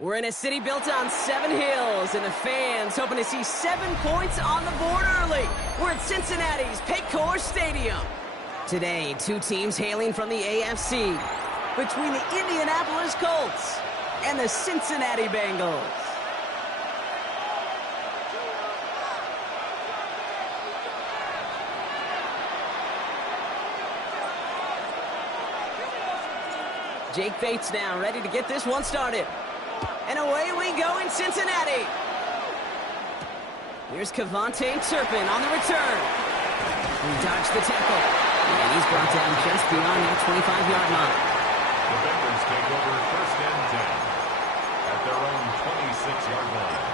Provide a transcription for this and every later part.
We're in a city built on 7 hills, and the fans hoping to see 7 points on the board early. We're at Cincinnati's Paycor Stadium. Today, 2 teams hailing from the AFC, between the Indianapolis Colts and the Cincinnati Bengals. Jake Bates now ready to get this one started. And away we go in Cincinnati. Here's Kevontae Turpin on the return. He dodged the tackle. And he's brought down just beyond that 25-yard line. The Bengals take over 1st and 10 at their own 26-yard line.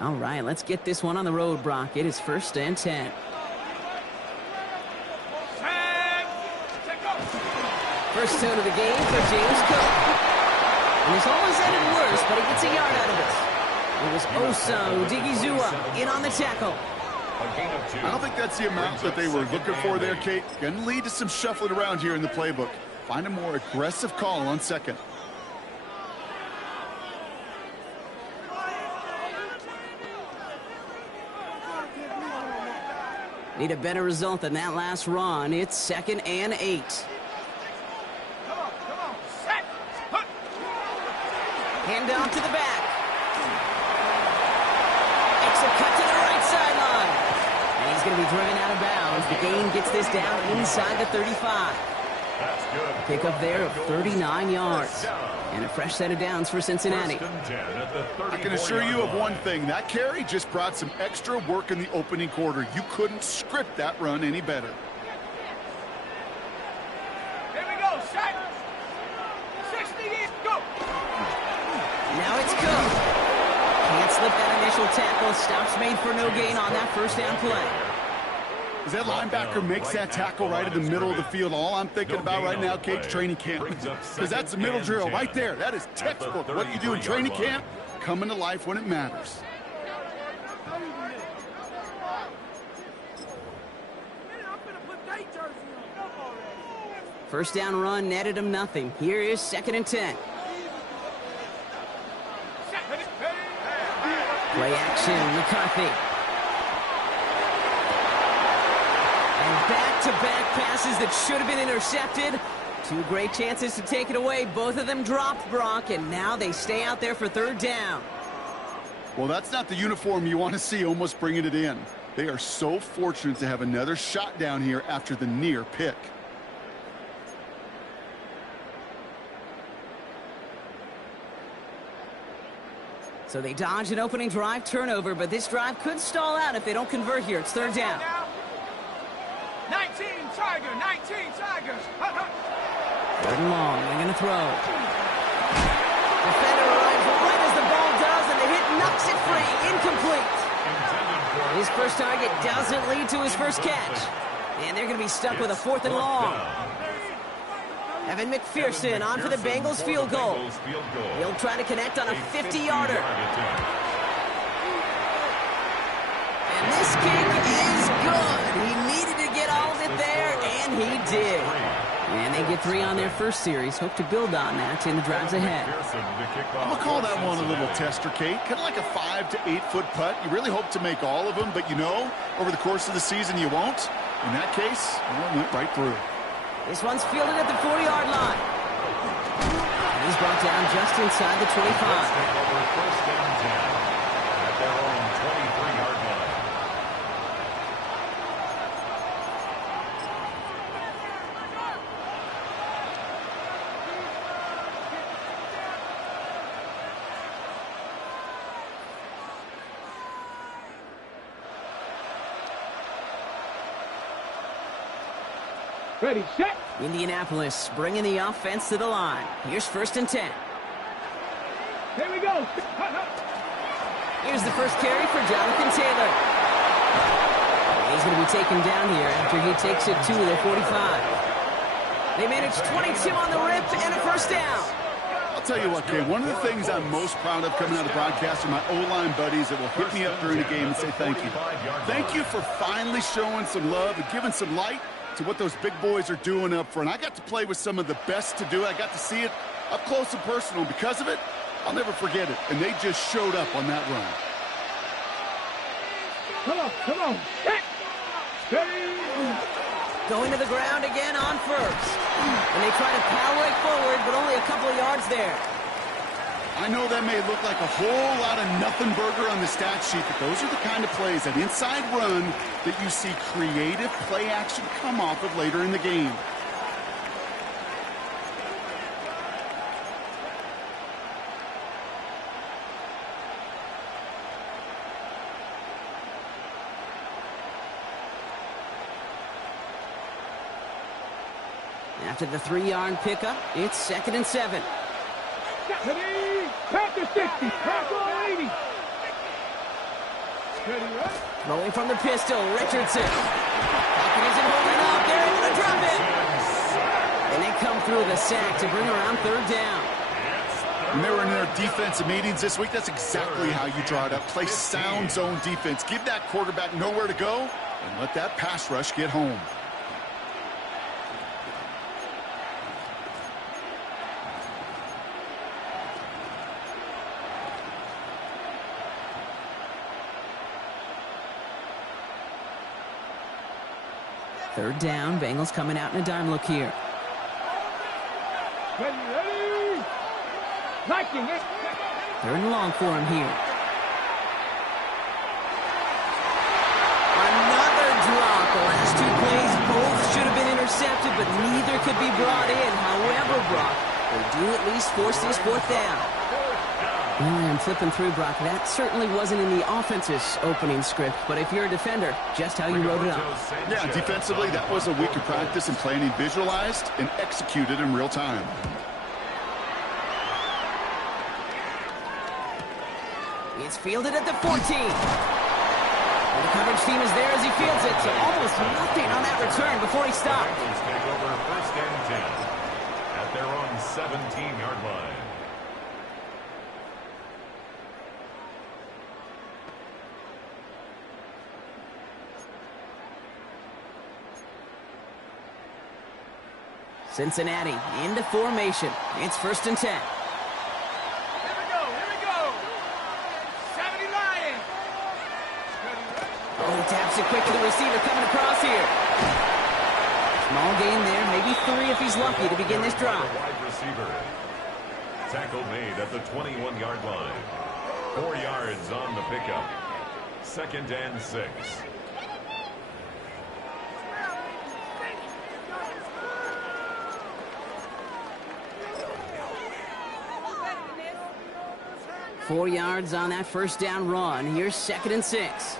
All right, let's get this one on the road, Brock. It is 1st and 10. First tone of the game for James Cook. And this almost ended worse, but he gets a yard out of it. It was Osa Odigizua in on the tackle. I don't think that's the amount that they were looking for there, Kate. Going to lead to some shuffling around here in the playbook. Find a more aggressive call on 2nd. Need a better result than that last run. It's 2nd and 8. Hand off to the back. Exit cut to the right sideline. And he's going to be driven out of bounds. The gain gets this down inside the 35. Pick up there of 39 yards. And a fresh set of downs for Cincinnati. I can assure you of one thing. That carry just brought some extra work in the opening quarter. You couldn't script that run any better. Here we go, set. 60 is go. Now it's Cook. Can't slip that initial tackle. Stops made for no gain on that 1st down play. As that linebacker makes that tackle right in the middle of the field, all I'm thinking about right now, Kate, training camp. Because that's the middle drill right there. That is textbook. What you do in training camp, coming to life when it matters. First down run netted him nothing. Here is 2nd and 10. Play action, McCarthy. And back-to-back passes that should have been intercepted. 2 great chances to take it away. Both of them dropped, Brock, and now they stay out there for 3rd down. Well, that's not the uniform you want to see almost bringing it in. They are so fortunate to have another shot down here after the near pick. So they dodge an opening drive turnover, but this drive could stall out if they don't convert here. It's 3rd down. 19 Tigers, 19 Tigers. 3rd and long, they're going to throw. Defender arrives right as the ball does, and the hit knocks it free. Incomplete. His first target doesn't lead to his first catch. And they're going to be stuck with a 4th and long. Evan McPherson on for the Bengals field goal. He'll try to connect on a 50-yarder. And this kick is good. He needed to get all of it there, and he did. And they get 3 on their first series. Hope to build on that in the drives ahead. I'm going to call that one a little tester, Kate. Kind of like a 5 to 8 foot putt. You really hope to make all of them, but you know, over the course of the season you won't. In that case, well, it went right through. This one's fielded at the 40-yard line. And he's brought down just inside the 25. Over 1st and 10 at their own 23-yard line. Ready, set. Indianapolis bringing the offense to the line. Here's 1st and 10. Here we go. Here's the first carry for Jonathan Taylor. He's going to be taken down here after he takes it to the 45. They managed 22 on the rip and a 1st down. I'll tell you what, Ken, one of the things I'm most proud of coming out of the broadcast are my O-line buddies that will hit me up during the game and say thank you. Thank you for finally showing some love and giving some light to what those big boys are doing up front. I got to play with some of the best to do it. I got to see it up close and personal. Because of it, I'll never forget it. And they just showed up on that run. Come on. Steady. Going to the ground again on first. And they try to power it forward, but only a couple of yards there. I know that may look like a whole lot of nothing burger on the stat sheet, but those are the kind of plays, that inside run, that you see creative play action come off of later in the game. After the 3-yard pickup, it's 2nd and 7. Steady. Pack the 60. Pack all 80. Steady, right? Throwing from the pistol, Richardson. Pocket isn't holding up. They're able to drop it. And they come through the sack to bring around 3rd down. When they were in their defensive meetings this week, that's exactly how you draw it up. Play sound zone defense. Give that quarterback nowhere to go and let that pass rush get home. Third down, Bengals coming out in a dime look here. Ready. Liking it. 3rd and long for him here. Another drop. The last 2 plays both should have been intercepted, but neither could be brought in. However, Brock, they do at least force this 4th down. Well, I'm flipping through, Brock. That certainly wasn't in the offense's opening script, but if you're a defender, just how you wrote it up. Yeah, defensively, that was a week of practice and planning visualized and executed in real time. It's fielded at the 14. And the coverage team is there as he fields it, so almost nothing on that return before he stopped. Bengals take over 1st and 10 at their own 17-yard line. Cincinnati into formation. It's 1st and 10. Here we go. 70 Lions. Steady, right? Oh, he taps it quick to the receiver coming across here. Small gain there, maybe 3 if he's lucky to begin this drive. Wide receiver. Tackle made at the 21-yard line. 4 yards on the pickup. 2nd and 6. Four yards on that 1st down run. Here's 2nd and 6.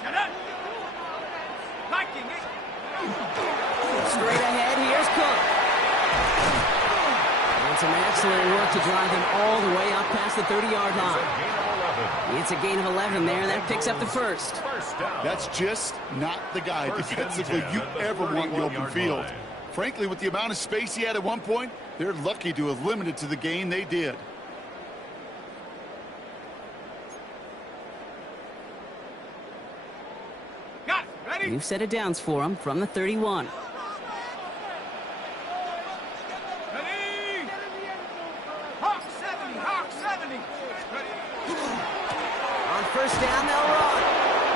Shut up. Liking it. Straight ahead, here's Cook. And some excellent work to drive him all the way up past the 30-yard line. It's a gain of 11 there. That picks up the 1st. That's just not the guy defensively you ever want in the open field. Frankly, with the amount of space he had at one point, they're lucky to have limited to the gain they did. New set of downs for him from the 31. Ready. Hawk 70. Ready. On 1st down, they'll run.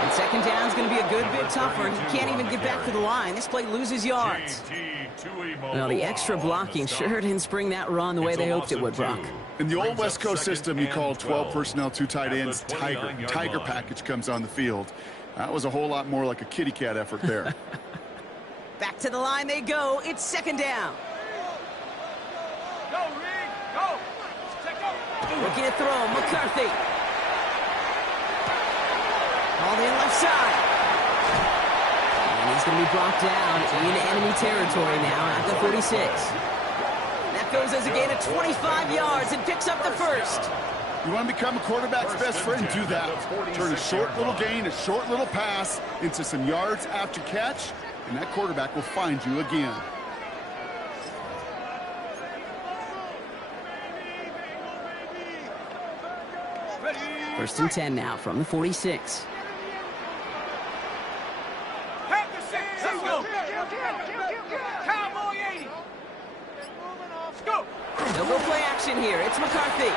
And 2nd down's going to be a good bit tougher. He can't even get back to the line. This play loses yards. Well, the extra blocking sure didn't spring that run the way they hoped it would, Brock. In the old West Coast system, you call 12 personnel, 2 tight ends, Tiger package comes on the field. That was a whole lot more like a kitty cat effort there. Back to the line they go. It's 2nd down. Go, Rick. Go. Check out. Looking to throw. McCarthy. All in left side. And he's going to be brought down into enemy territory now at the 46. That goes as a gain of 25 yards and picks up the 1st. You want to become a quarterback's best friend, do that. Turn a short little gain, a short little pass into some yards after catch, and that quarterback will find you again. First and 10 now from the 46. Pack the six. Let's go. Cowboy 80. Let's go. They'll go play action here. It's McCarthy.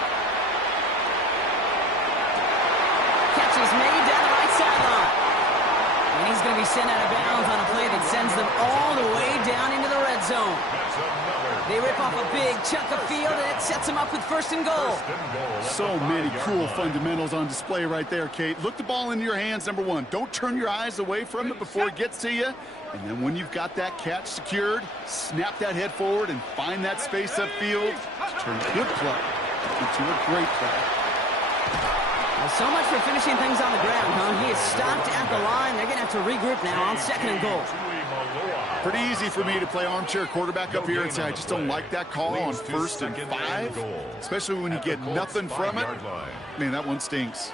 Catch is made down the right sideline. And he's going to be sent out of bounds on a play that sends them all the way down into the red zone. They rip off a big chunk of field, and it sets them up with first and goal. So many cool fundamentals on display right there, Kate. Look the ball into your hands, number one. Don't turn your eyes away from it before it gets to you. And then when you've got that catch secured, snap that head forward and find that space upfield to turn a good play into a great play. Well, so much for finishing things on the ground, huh? He is stopped at the line. They're going to have to regroup now on second and goal. Pretty easy for me to play armchair quarterback up here and say I just don't like that call on first and 5, especially when you get nothing from it. Man, that one stinks.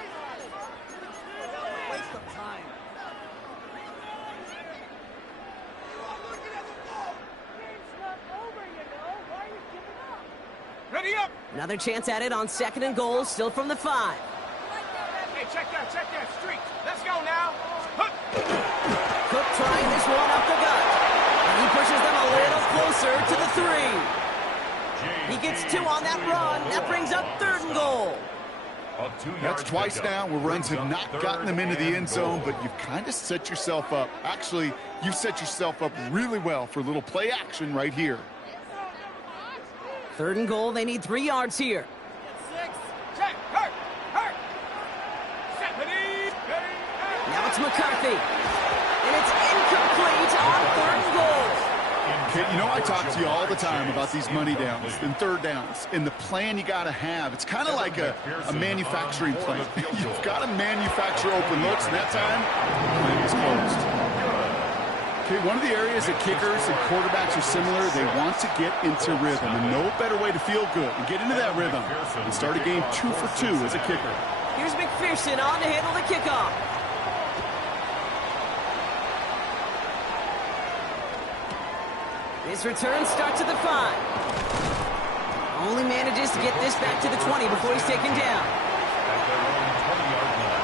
Ready up. Another chance at it on second and goal, still from the 5. Hey, check that streak. Let's go now. Cook trying this one up the gut. And he pushes them a little closer to the 3. He gets 2 on that run. That brings up third and goal. That's twice now where runs have not gotten them into the end zone, but you've kind of set yourself up. Actually, you set yourself up really well for a little play action right here. Third and goal. They need 3 yards here. Check. Hurt. Now it's McCarthy. And it's incomplete on third and goal. Okay, you know I talk to you all the time about these money downs and third downs and the plan you got to have. It's kind of like a manufacturing plant. You've got to manufacture open looks, and that time, the plant is closed. Okay, one of the areas that kickers and quarterbacks are similar, they want to get into rhythm, and no better way to feel good and get into that rhythm and start a game 2 for 2 as a kicker. Here's McPherson on to handle the kickoff. This return starts at the 5. Only manages to get this back to the 20 before he's taken down. At their own 20-yard line.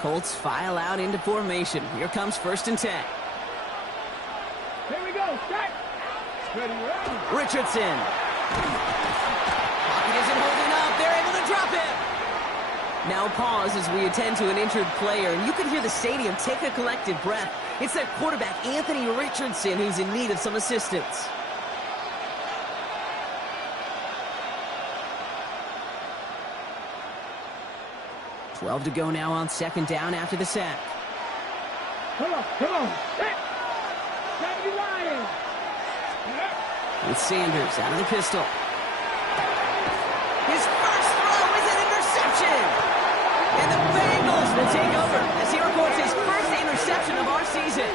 Colts file out into formation. Here comes first and 10. Here we go. Set. Ready. Richardson. Pocket isn't holding up. They're able to drop it. Now pause as we attend to an injured player, and you can hear the stadium take a collective breath. It's their quarterback, Anthony Richardson, who's in need of some assistance. $12 to go now on second down after the sack. Come on. Set. 70 Lions. With Sanders out of the pistol. His first throw is an interception. And the Bengals will take over as he records his first interception of our season.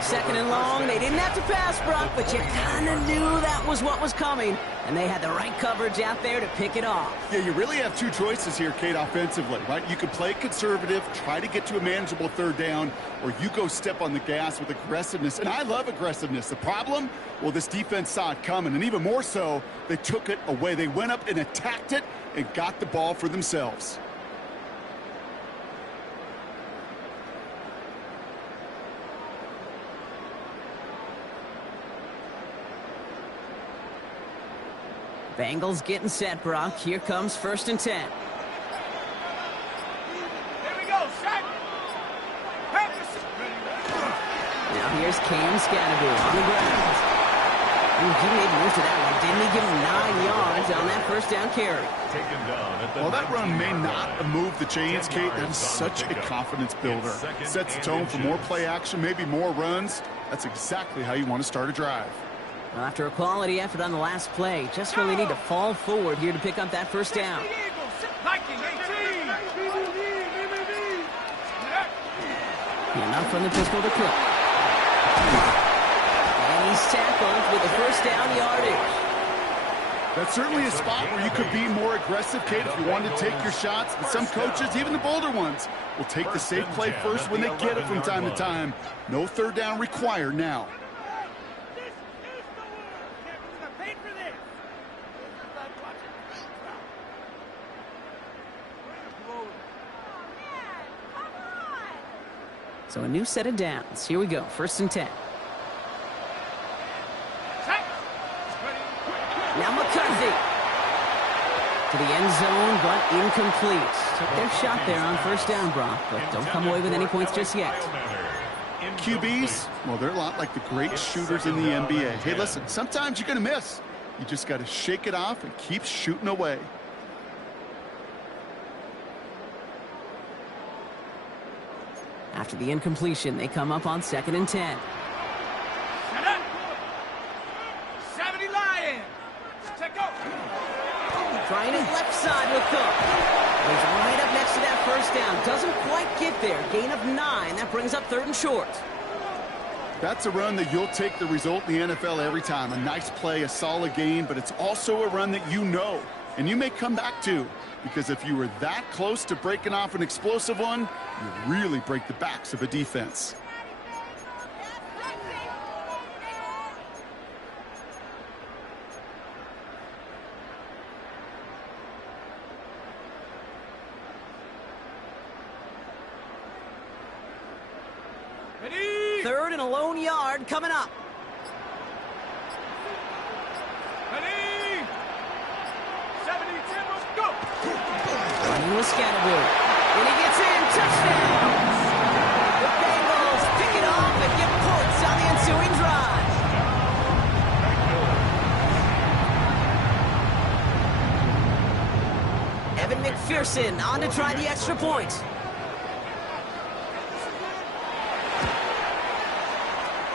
Second and long. They didn't have to pass, Brock, but you kind of knew that was what was coming. And they had the right coverage out there to pick it off. Yeah, you really have 2 choices here, Kate, offensively, right? You can play conservative, try to get to a manageable third down, or you go step on the gas with aggressiveness. And I love aggressiveness. The problem? Well, this defense saw it coming, and even more so, they took it away. They went up and attacked it and got the ball for themselves. Bengals getting set, Brock. Here comes first and 10. Here we go. Set. Now here's Cam Scannaboo on the ground. Ooh, he made most of that one. Didn't he give him 9 yards on that first down carry? Well, that run may not have moved the chains, Kate. That is such a confidence builder. Sets the tone for more play action, maybe more runs. That's exactly how you want to start a drive. Well, after a quality effort on the last play, just really need to fall forward here to pick up that first down. Enough from the pistol to Cook. first down yardage. That's certainly a spot where you could be more aggressive, Kate, if you wanted to take your shots. But some coaches, even the bolder ones, will take the safe play first when they get it from time to time. No third down required now. So a new set of downs. Here we go, 1st and 10. Now McCarthy to the end zone, but incomplete. Took their shot there on 1st down, Brock, but don't come away with any points just yet. QBs, well, they're a lot like the great shooters in the NBA. Hey, listen, sometimes you're going to miss. You just got to shake it off and keep shooting away. After the incompletion, they come up on 2nd and 10. Trying it left side with Cook. He's right up next to that 1st down. Doesn't quite get there. Gain of 9. That brings up 3rd and short. That's a run that you'll take the result in the NFL every time. A nice play, a solid gain, but it's also a run that you know, and you may come back to. Because if you were that close to breaking off an explosive one, you really break the backs of a defense. Ready? 3rd and a lone yard coming up. Ready? 72, let's go! Running with Scatterwood. When he gets in, touchdown! The Bengals pick it off and get points on the ensuing drive. Evan McPherson on to try the extra point.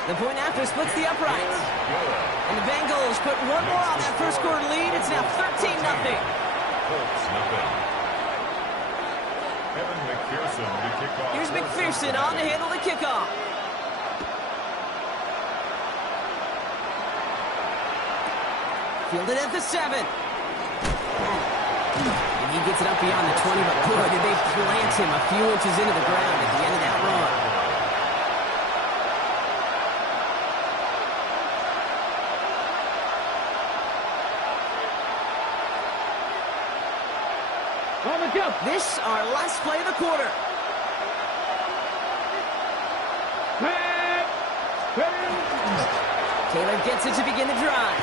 The point after splits the uprights. And the Bengals put one more on that 1st quarter lead. It's now 13-0. Colts, nothing. Evan McPherson to kick off. Here's McPherson on to handle the kickoff. Fielded at the 7. And he gets it up beyond the 20, but boy, did they plant him a few inches into the ground at the end of that run. This, our last play of the quarter. Taylor gets it to begin the drive.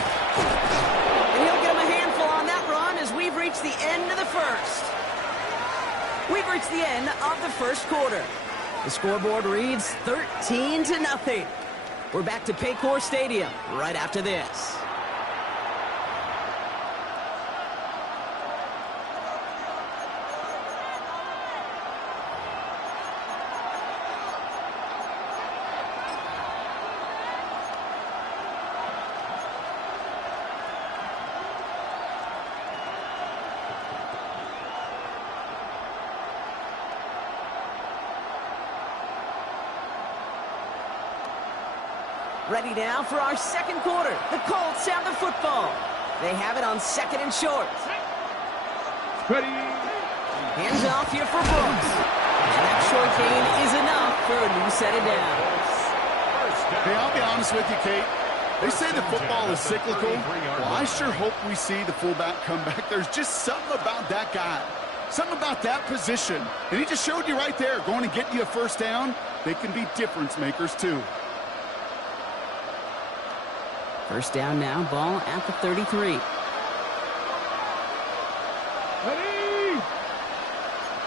And he'll get him a handful on that run as we've reached the end of the 1st. We've reached the end of the 1st quarter. The scoreboard reads 13-0. We're back to Paycor Stadium right after this. Ready now for our 2nd quarter. The Colts have the football. They have it on 2nd and short. Ready? Hands off here for Brooks. And that short gain is enough for a new set of downs. Hey, I'll be honest with you, Kate. They say the football is cyclical. Well, I sure hope we see the fullback come back. There's just something about that guy. Something about that position. And he just showed you right there, going to get you a 1st down. They can be difference makers, too. 1st down now, ball at the 33. Ready?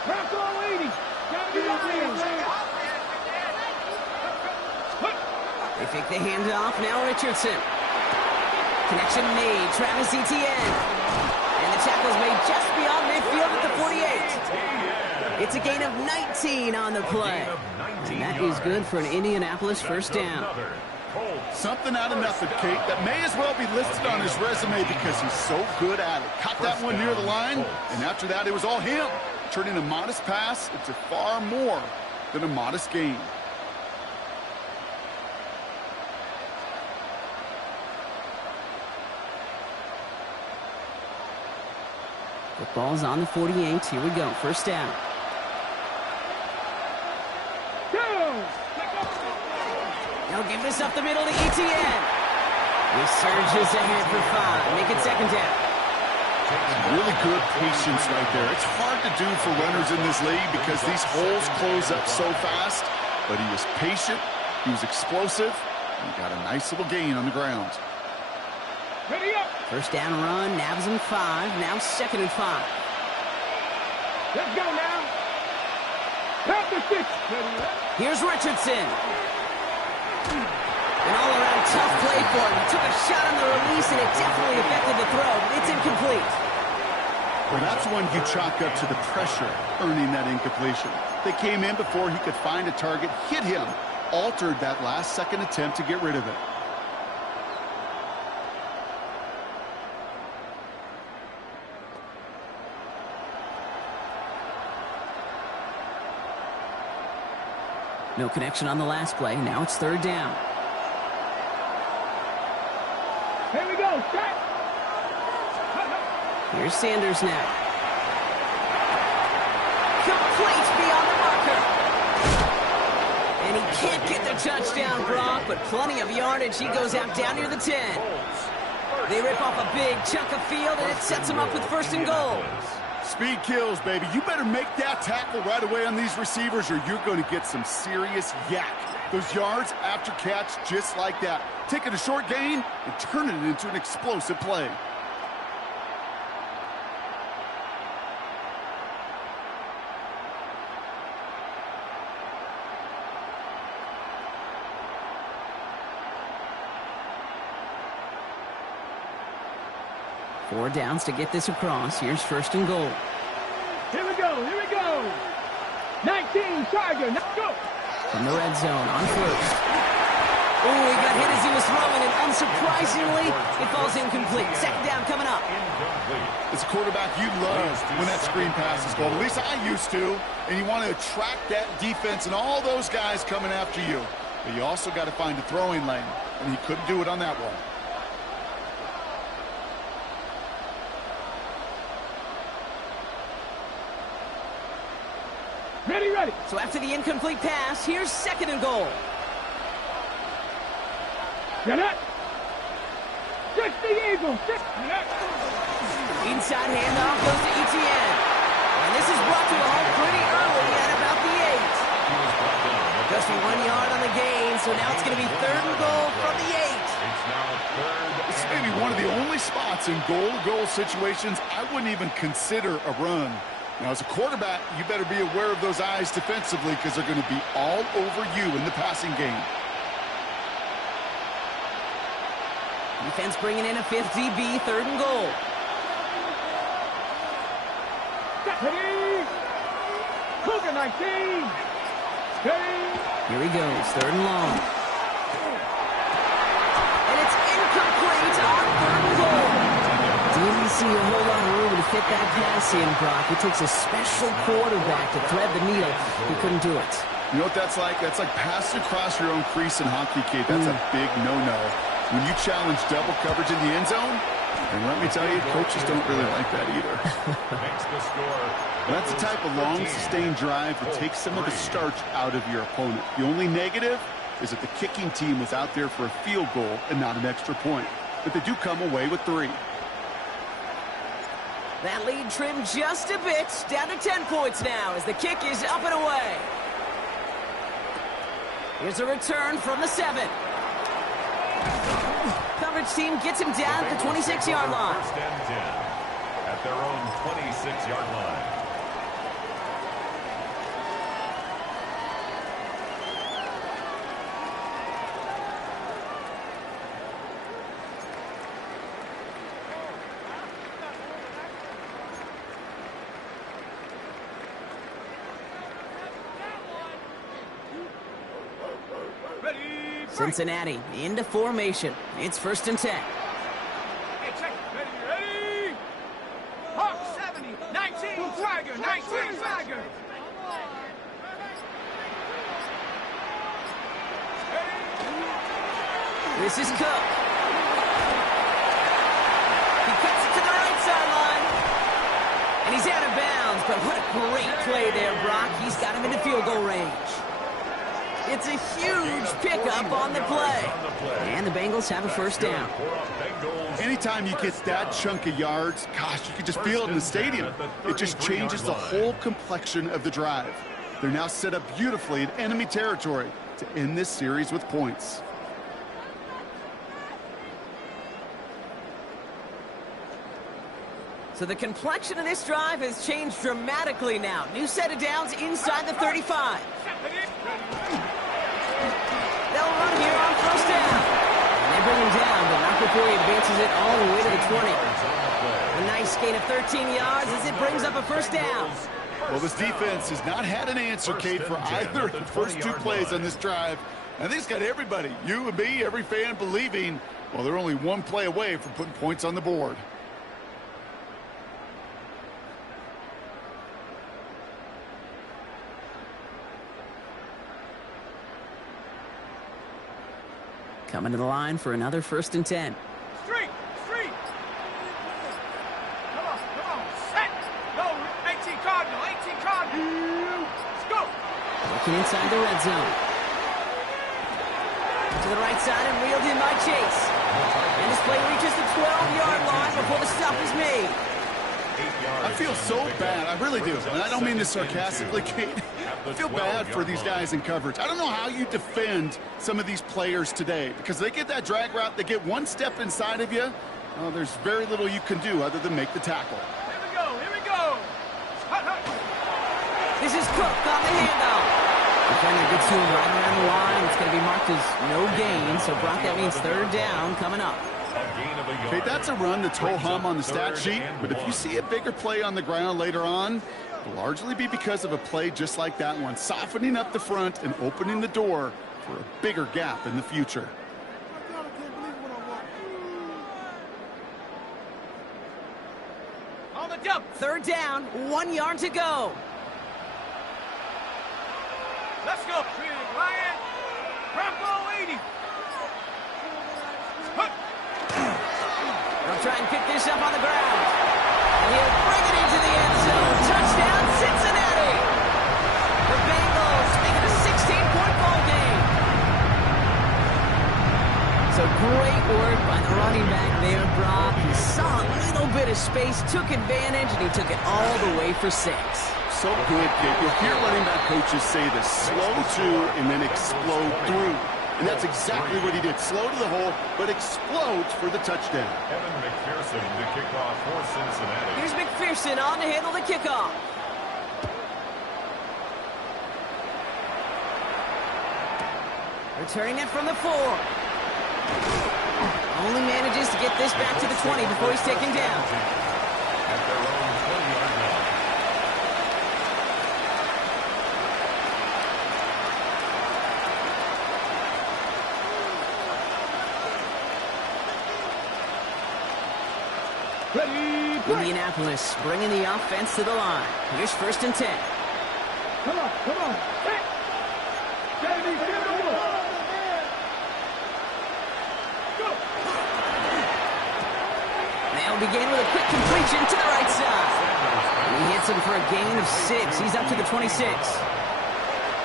Back all 80. Gotta be lying. They fake the handoff. Now Richardson. Connection made. Travis Etienne. And the tackle's made just beyond midfield at the 48. It's a gain of 19 on the play. And that is good for an Indianapolis 1st down. Something out of nothing, Kate, that may as well be listed on his resume because he's so good at it. Caught that one near the line, and after that, it was all him. Turning a modest pass into far more than a modest gain. Football's on the 48. Here we go. First down. They'll give this up the middle to Etienne. He surges ahead for 5. Make it second down. Really good patience right there. It's hard to do for runners in this league because these holes close up so fast. But he was patient. He was explosive. And he got a nice little gain on the ground. Ready up. First down run. Nabs him 5. Now second and 5. Let's go now. Count the 6. Here's Richardson. An all-around tough play for him. He took a shot on the release, and it definitely affected the throw. It's incomplete. Well, that's one you chalk up to the pressure earning that incompletion. They came in before he could find a target, hit him, altered that last-second attempt to get rid of it. No connection on the last play. Now it's third down. Here we go, set. Here's Sanders now. Complete beyond the marker. And he can't get the touchdown, Brock, but plenty of yardage. He goes out down near the 10. They rip off a big chunk of field, and it sets him up with first and goal. Speed kills, baby. You better make that tackle right away on these receivers or you're going to get some serious yak. Those yards after catch just like that. Taking a short gain and turning it into an explosive play. Four downs to get this across. Here's first and goal. Here we go, here we go. 19, Tiger, let's go. From the red zone on first. Oh, he got hit as he was throwing, and unsurprisingly, it falls incomplete. Second down coming up. As a quarterback, you love when that screen pass is called. At least I used to. And you want to attract that defense and all those guys coming after you. But you also got to find a throwing lane, and he couldn't do it on that one. Ready, ready. So after the incomplete pass, here's second and goal. Get it. 60 Eagles. Inside handoff goes to Etienne. And this is brought to a home pretty early at about the 8. Just 1 yard on the gain, so now it's going to be third and goal from the 8. This may be one of the only spots in goal-to-goal situations I wouldn't even consider a run. Now, as a quarterback, you better be aware of those eyes defensively because they're going to be all over you in the passing game. Defense bringing in a 5th DB, third and goal. Ready. Cougar 19. Steady. Here he goes, third and long. And it's incomplete on third and goal. Didn't see a whole lot of room to fit that pass in, Brock. It takes a special quarterback to thread the needle. He couldn't do it. You know what that's like? That's like passing across your own crease in hockey, Kate. That's a big no-no. When you challenge double coverage in the end zone, and let me tell you, coaches don't really like that either. That's the type of long, sustained drive that takes some of the starch out of your opponent. The only negative is that the kicking team was out there for a field goal and not an extra point. But they do come away with 3. That lead trimmed just a bit, down to 10 points now as the kick is up and away. Here's a return from the 7. Coverage team gets him down at the 26-yard line. First and 10 at their own 26-yard line. Cincinnati into formation. It's first and 10. Hey, check. Ready. Hawk 70. 19. Tiger. 19. Tiger. This is Cook. He cuts it to the right sideline. And he's out of bounds, but what a great play there, Brock. He's got him into field goal range. It's a huge pickup on the play. And the Bengals have a first down. Anytime you get that chunk of yards, gosh, you can just feel it in the stadium. It just changes the whole complexion of the drive. They're now set up beautifully in enemy territory to end this series with points. So the complexion of this drive has changed dramatically now. New set of downs inside the 35. They'll run here on first down. And they bring him down, but not before he advances it all the way to the 20. A nice gain of 13 yards as it brings up a first down. Well, this defense has not had an answer, Kate, for either of the first two plays on this drive. I think it's got everybody, you and me, every fan, believing, well, they're only one play away from putting points on the board. Coming to the line for another 1st and 10. Street! Come on, set! Go, 18 Cardinal! Let's go! Looking inside the red zone. To the right side and reeled in by Chase. And this play reaches the 12-yard line before the stop is made. I feel so bad. I really do. And I don't mean this sarcastically, Kate. I feel bad for these guys in coverage. I don't know how you defend some of these players today because they get that drag route, they get one step inside of you. Oh, there's very little you can do other than make the tackle. Here we go! This is Cook on the handoff. Defender gets to him right around the line. It's going to be marked as no gain, so Brock, that means 3rd down coming up. Okay, that's a run that's ho-hum on the stat sheet, but if you see a bigger play on the ground later on, it'll largely be because of a play just like that one, softening up the front and opening the door for a bigger gap in the future. On the jump! 3rd down, 1 yard to go. Let's go, Ryan! Bravo 80! They'll try and pick this up on the ground. And he'll bring it into the end zone. Touchdown, Cincinnati! The Bengals make it a 16-point ball game. So great work by the running back there, Brock. He saw a little bit of space, took advantage, and he took it all the way for 6. So good, Kate. You'll hear running back coaches say this, slow to and then explode through. And that's exactly what he did. Slow to the hole, but explodes for the touchdown. Evan McPherson to kick off for Cincinnati. Here's McPherson on to handle the kickoff. Returning it from the 4. Only manages to get this back to the 20 before he's taken down. At their own 20-yard line. Indianapolis bringing the offense to the line. Here's 1st and 10. Come on! Hey! Go! They'll begin with a quick completion to the right side. He hits him for a gain of 6. He's up to the 26.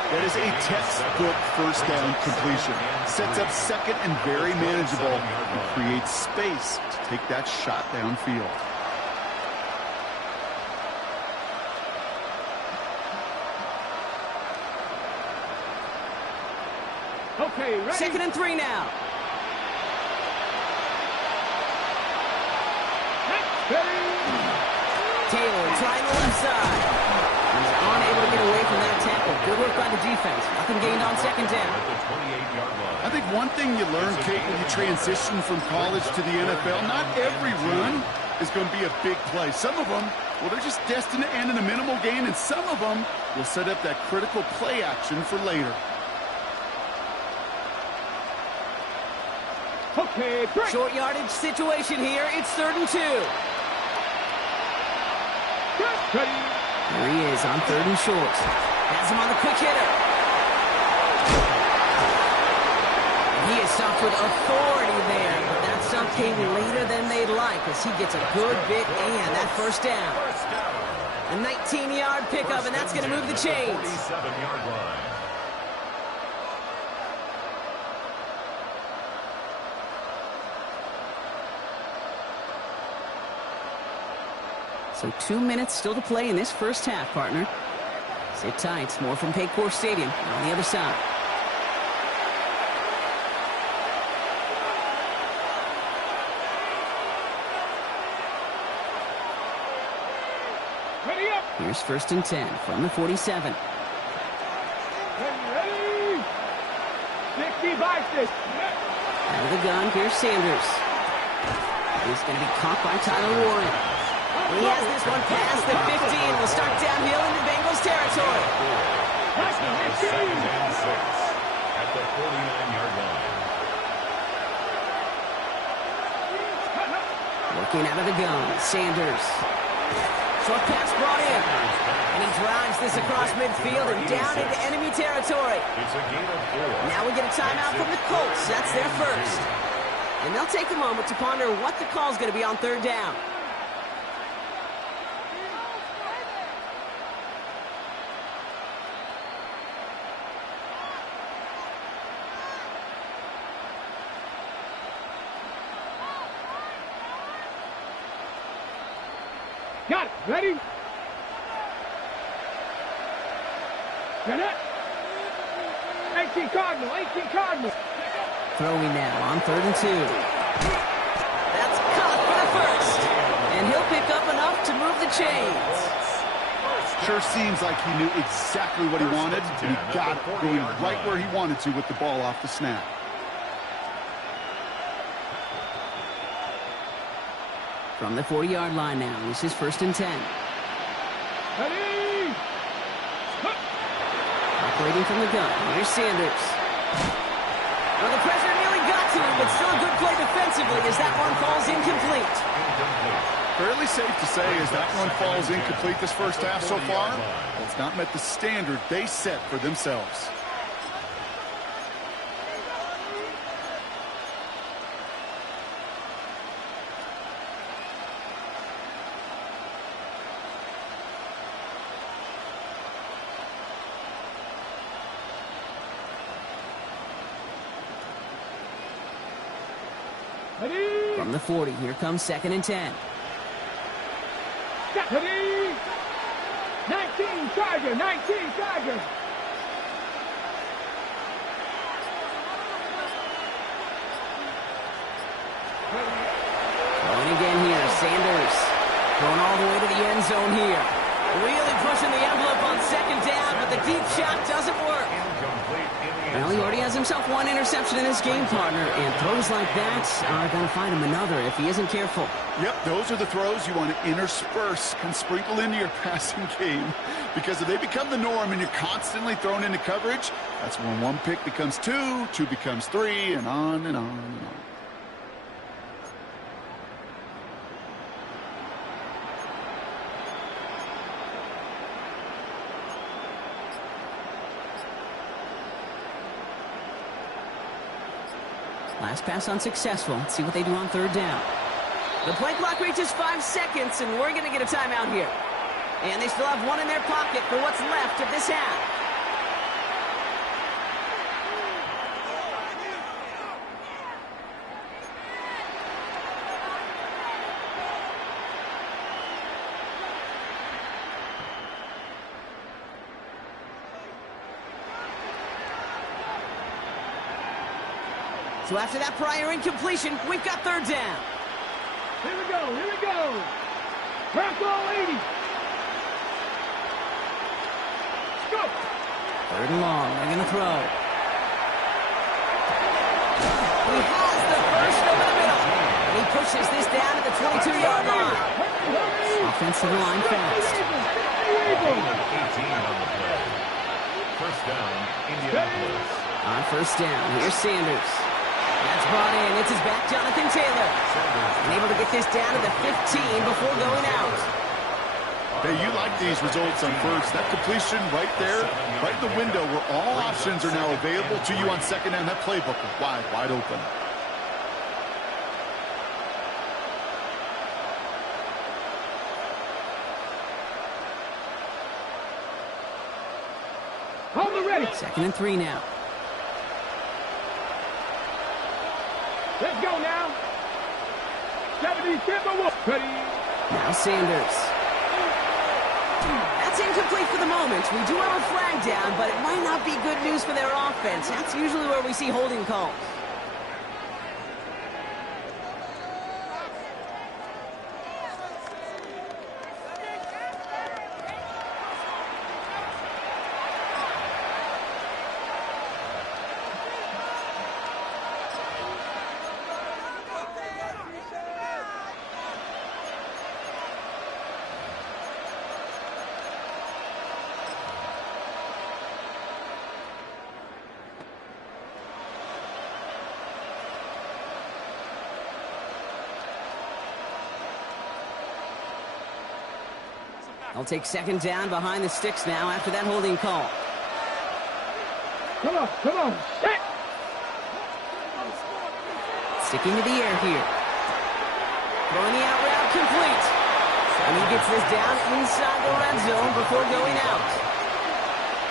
That is a textbook 1st down completion. Sets up 2nd and very manageable and creates space to take that shot downfield. Okay, ready? 2nd and 3 now. Taylor trying the left side. He's unable to get away from that tackle. Good work by the defense. Nothing gained on 2nd down. At the 28-yard line. I think one thing you learn, Kate, when you transition from college to the NFL, not every run is going to be a big play. Some of them, well, they're just destined to end in a minimal gain, and some of them will set up that critical play action for later. Okay, break. Short yardage situation here. It's 3rd and 2. Ready? There he is on 3rd and short. Has him on the quick hitter. He is stopped with authority there, but that stop came later than they'd like as he gets a good bit and that 1st down. A 19-yard pickup, and that's going to move the chains. 47-yard line. So 2 minutes still to play in this first half, partner. Sit tight. More from Paycor Stadium on the other side. Ready up. Here's 1st and 10 from the 47. Ready. 60 by 6. Out of the gun, here's Sanders. He's going to be caught by Tyler Warren. He has this one past the 15. Will start downhill into Bengals territory. Second and 6 at the 49-yard line. Working out of the gun, Sanders. Short pass brought in. And he drives this across midfield and down into enemy territory. It's a gain of 4. Now we get a timeout from the Colts. That's their first. And they'll take a moment to ponder what the call's going to be on 3rd down. Got it. Ready? Get it. 18 Cardinal. 18 Cardinal. Throwing now on 3rd and 2. That's caught for the first. And he'll pick up enough to move the chains. Sure seems like he knew exactly what he wanted, and he got it going right where he wanted to with the ball off the snap. From the 40-yard line now, this is 1st and 10. Ready. Operating from the gun, here's Sanders. Well, the pressure nearly got to him, but still a good play defensively as that one falls incomplete. Fairly safe to say as that one falls incomplete this first half so far, it's not met the standard they set for themselves. Ready. From the 40, here comes 2nd and 10. Ready. 19 Charger. 19 Charger. Throwing again here, Sanders. Going all the way to the end zone here. Really pushing the envelope on 2nd down, but the deep shot doesn't work. Well, he already has himself one interception in this game, partner, and throws like that are going to find him another if he isn't careful. Yep, those are the throws you want to intersperse and sprinkle into your passing game, because if they become the norm and you're constantly thrown into coverage, that's when one pick becomes two, two becomes three, and on and on and on. Last pass unsuccessful. Let's see what they do on 3rd down. The play clock reaches 5 seconds, and we're going to get a timeout here. And they still have one in their pocket for what's left of this half. So after that prior incompletion, we've got 3rd down. Here we go. Here we go. Bronco 80. Let's go. 3rd and long. They're going to throw. He has the first over the middle. And he pushes this down to the 22-yard line. Offensive line fast. 18 on the play. First down, Indianapolis. On 1st down, here's Sanders. That's brought in. It's his back, Jonathan Taylor. And able to get this down to the 15 before going out. Hey, you like these results on first. That completion right there, right in the window where all options are now available to you on 2nd down. That playbook is wide, wide open. Receiver ready. 2nd and 3 now. Let's go now. 70 Timberwolves. Ready. Now Sanders. That's incomplete for the moment. We do have a flag down, but it might not be good news for their offense. That's usually where we see holding calls. I'll take 2nd down behind the sticks now after that holding call. Come on. Set. Sticking to the air here. Throwing the out route complete. And he gets this down inside the red zone before going out.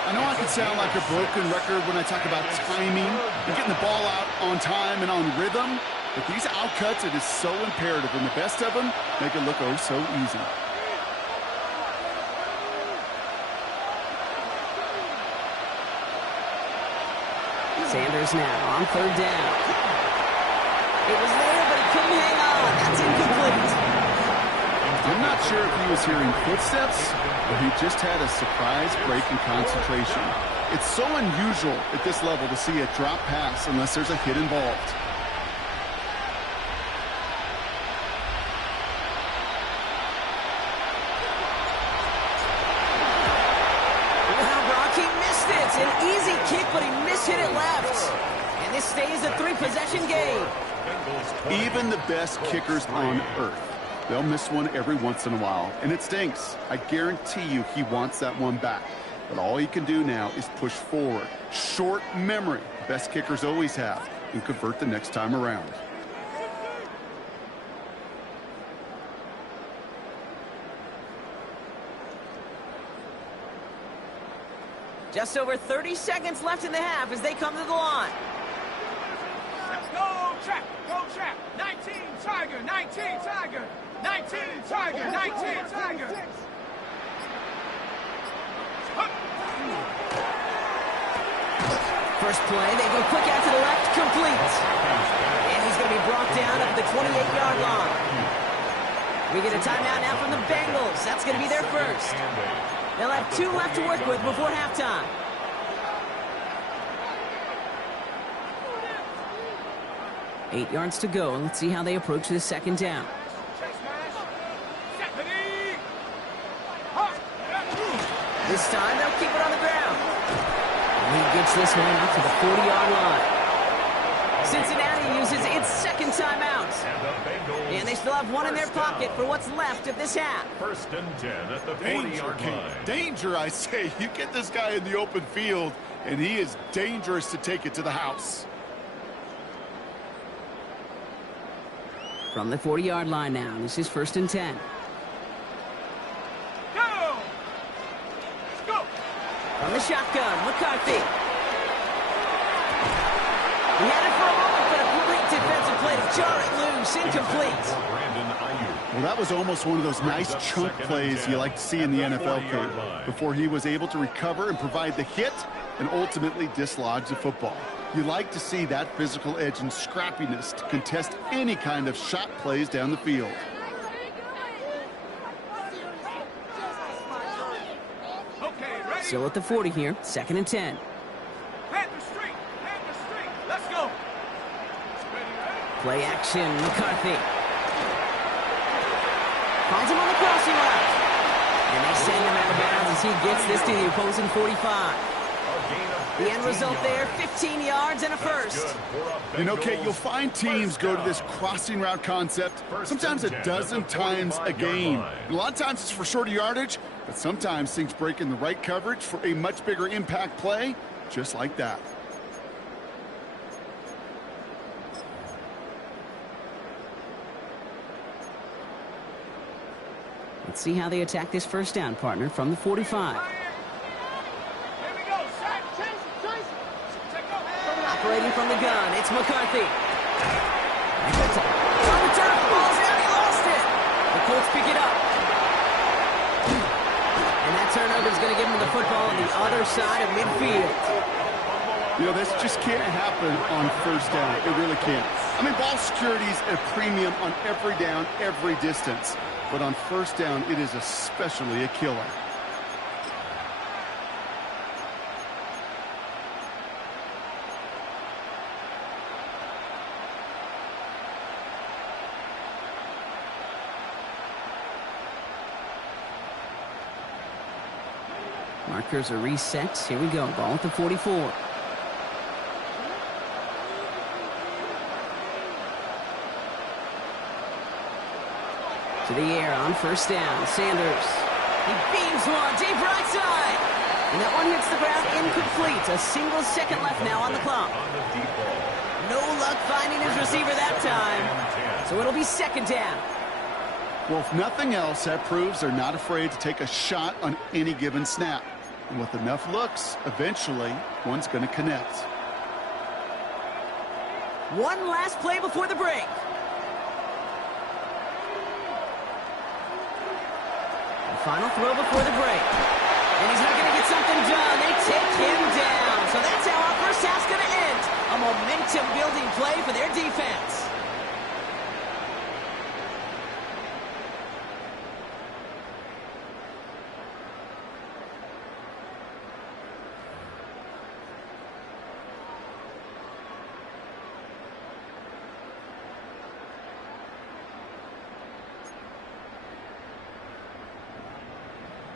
I know I can sound like a broken record when I talk about timing and getting the ball out on time and on rhythm, but these out cuts, it is so imperative, and the best of them make it look oh so easy. Sanders now on 3rd down. It was there, but he couldn't hang on. That's incomplete. I'm not sure if he was hearing footsteps, but he just had a surprise break in concentration. It's so unusual at this level to see a drop pass unless there's a hit involved. An easy kick, but he mishit it left. And this stays a 3-possession game. Even the best kickers on earth, they'll miss one every once in a while, and it stinks. I guarantee you he wants that one back. But all he can do now is push forward. Short memory, best kickers always have, and convert the next time around. Just over 30 seconds left in the half as they come to the line. Let's go, trap. Go, trap. 19, Tiger. 19, Tiger. 19, Tiger. 19, Tiger. First play, they go quick out to the left, complete. And he's going to be brought down at the 28-yard line. We get a timeout now from the Bengals. That's going to be their first. They'll have 2 left to work with before halftime. Eight yards to go, and let's see how they approach this 2nd down. This time, they'll keep it on the ground. And he gets this one out to the 40-yard line. Cincinnati uses its 2nd timeout. And they still have one in their pocket for what's left of this half. 1st and 10 at the 40-yard line. Danger, I say. You get this guy in the open field, and he is dangerous to take it to the house. From the 40-yard line now, this is 1st and 10. Go! Go! From the shotgun, McCarthy. He had it for a moment, but a great defensive play to jar it loose, incomplete. Well, that was almost one of those nice chunk plays you like to see in the NFL, Kate, before he was able to recover and provide the hit and ultimately dislodge the football. You like to see that physical edge and scrappiness to contest any kind of shot plays down the field. Still at the 40 here, 2nd and 10. Let's go. Play action, McCarthy. Finds him on the crossing route. And they send him out of bounds as he gets this to the opposing 45. The end result there, 15 yards and a first. You know, Kate, you'll find teams go to this crossing route concept sometimes a dozen times a game. And a lot of times it's for shorter yardage, but sometimes things break in the right coverage for a much bigger impact play, just like that. Let's see how they attack this 1st down, partner, from the 45. Here we go. Shot 2. operating from the gun. It's McCarthy. On the turf, ball's out, he lost it. The Colts pick it up. And that turnover is going to give him the football on the other side of midfield. You know, this just can't happen on first down. It really can't. I mean, ball security is a premium on every down, every distance. But on first down, it is especially a killer. Markers are reset. Here we go. Ball at the 44. To the air on first down. Sanders. He beams one deep right side. And that one hits the ground incomplete. A single second left now on the clock. No luck finding his receiver that time. So it'll be second down. Well, if nothing else, that proves they're not afraid to take a shot on any given snap. And with enough looks, eventually, one's going to connect. One last play before the break. The final throw before the break. And he's not going to get something done. They take him down. So that's how our first half's going to end. A momentum-building play for their defense.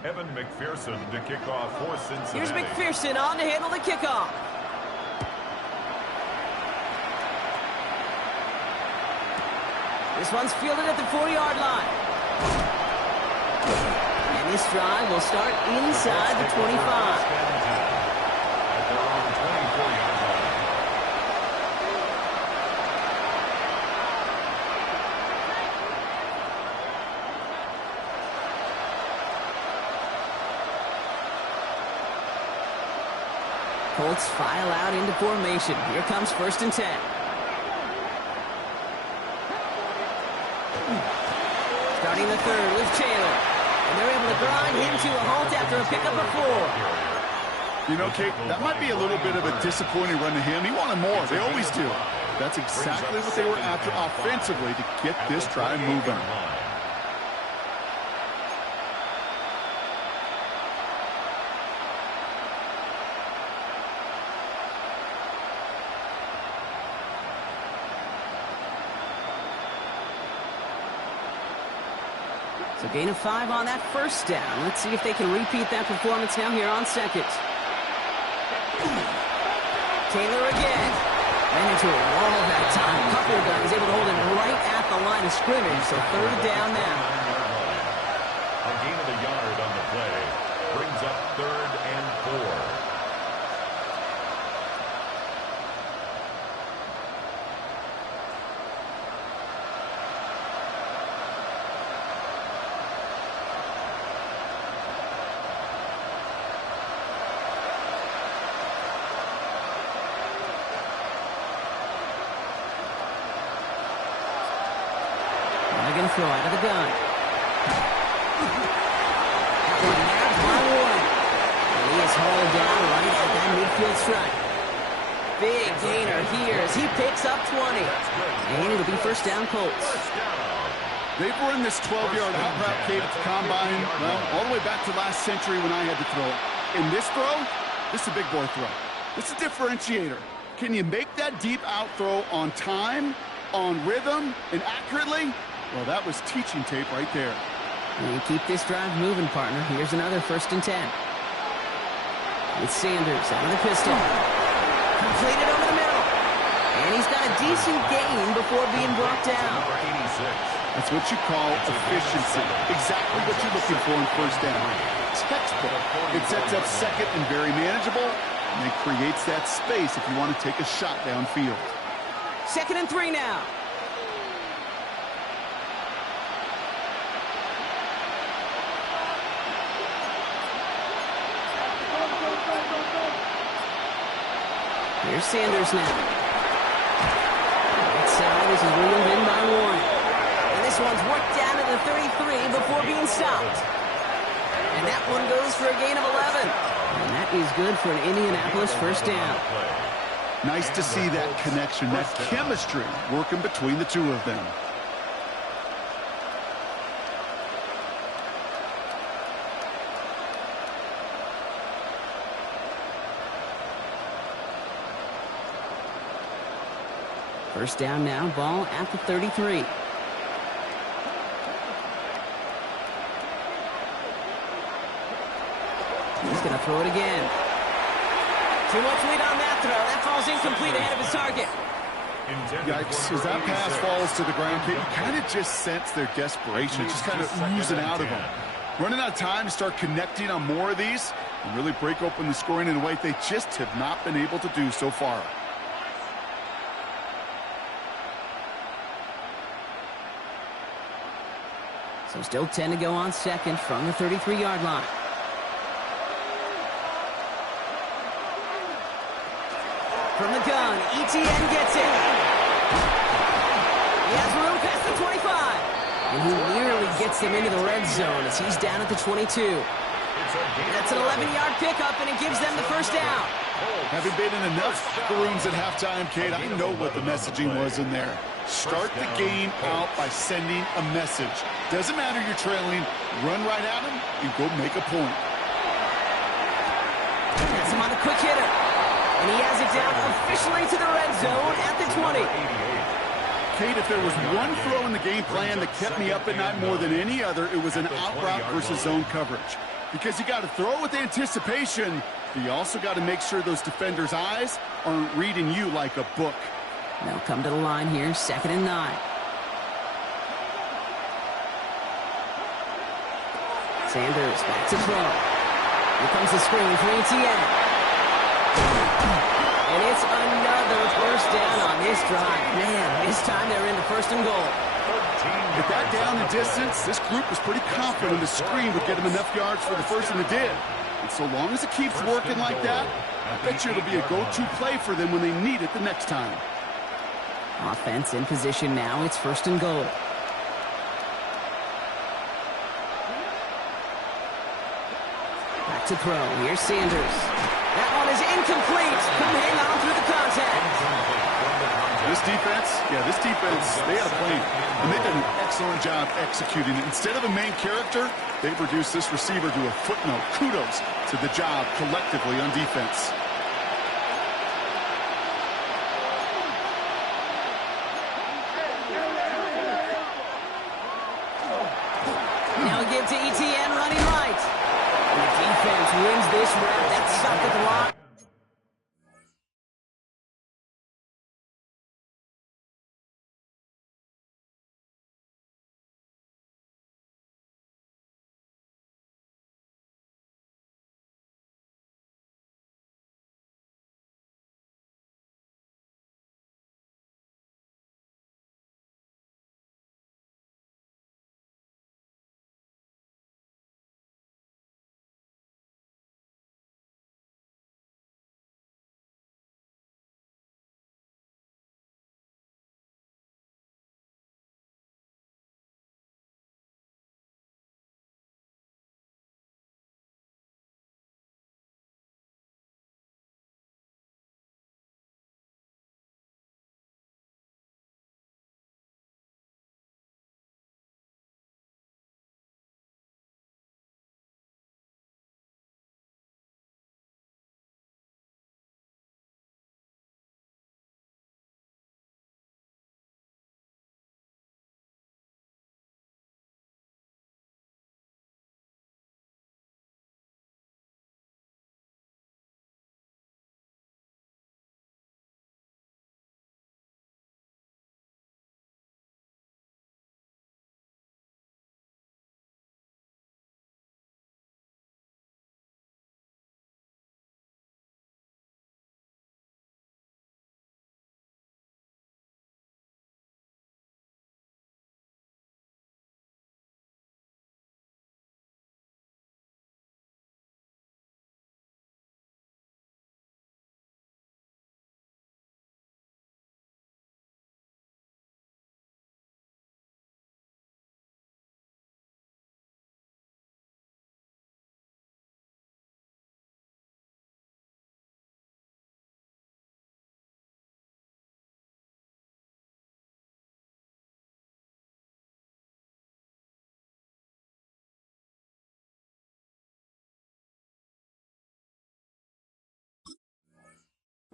Evan McPherson to kick off for Cincinnati. Here's McPherson on to handle the kickoff. This one's fielded at the 40-yard line. And this drive will start inside the 25. At their own 24-yard line. Colts file out into formation. Here comes first and 10. Starting the third with Taylor. And they're able to grind him to a halt after a pickup of 4. You know, Kate, that might be a little bit of a disappointing run to him. He wanted more. They always do. That's exactly what they were after offensively to get this drive moving. So gain of 5 on that first down. Let's see if they can repeat that performance now here on second. Taylor again. Ran into a wall that time. Couplegan was able to hold him right at the line of scrimmage. So third down now. A gain of a yard on the play. Brings up 3rd and 4. Throw out of the gun. That one nabbed by Warren. And he is hauled down right at that midfield strike. Big gainer here as he picks up 20. And it'll be first down Colts. They've run this 12-yard hot route cape at the combine, well, all the way back to last century when I had to throw it. In this throw, this is a big boy throw. This is a differentiator. Can you make that deep out throw on time, on rhythm, and accurately? Well, that was teaching tape right there. And you keep this drive moving, partner. Here's another first and 10. With Sanders out of the pistol. Completed over the middle. And he's got a decent gain before being brought down. That's what you call efficiency. Exactly what you're looking for in first down. Textbook. It sets up second and very manageable, and it creates that space if you want to take a shot downfield. 2nd and 3 now. Here's Here's Sanders now. Right side, this is reeled in by Warren. And this one's worked down to the 33 before being stopped. And that one goes for a gain of 11. And that is good for an Indianapolis first down. Nice to see that connection, that chemistry working between the two of them. First down now, ball at the 33. He's going to throw it again. Too much weight on that throw. That falls incomplete ahead of his target. Yikes, as that pass falls to the ground, you kind of just sense their desperation, just kind of oozing out of them. Running out of time to start connecting on more of these and really break open the scoring in a way they just have not been able to do so far. So still 10 to go on second from the 33-yard line. From the gun, ETN gets it. He has room past the 25. And he nearly gets them into the red zone as he's down at the 22. That's an 11-yard pickup, and it gives them the first down. Having been in enough rooms at halftime, Kate, I know what the messaging was in there. Start the game out by sending a message. Doesn't matter you're trailing, run right at him and go make a point. That's him on a quick hitter. And he has it down officially to the red zone at the 20. Kate, if there was one throw in the game plan that kept me up at night more than any other, it was an out route versus zone coverage. Because you got to throw with anticipation, but you also got to make sure those defenders' eyes aren't reading you like a book. They'll come to the line here, 2nd and 9. Sanders back to throw. Here comes the screen for ETN. And it's another first down on this drive. Man, this time they're in the 1st and goal. With that down and distance, this group was pretty confident the screen would get them enough yards for the first, and it did. And so long as it keeps working like that, I bet you it'll be a go-to play for them when they need it the next time. Offense in position now. It's 1st and goal. Back to throw. Here's Sanders. That one is incomplete. Couldn't hang on through the contact. This defense, they had a plan. And they've done an excellent job executing it. Instead of a main character, they've reduced this receiver to a footnote. Kudos to the job collectively on defense. Now give to ETN running right. And the defense wins this round. That's stopped at the line.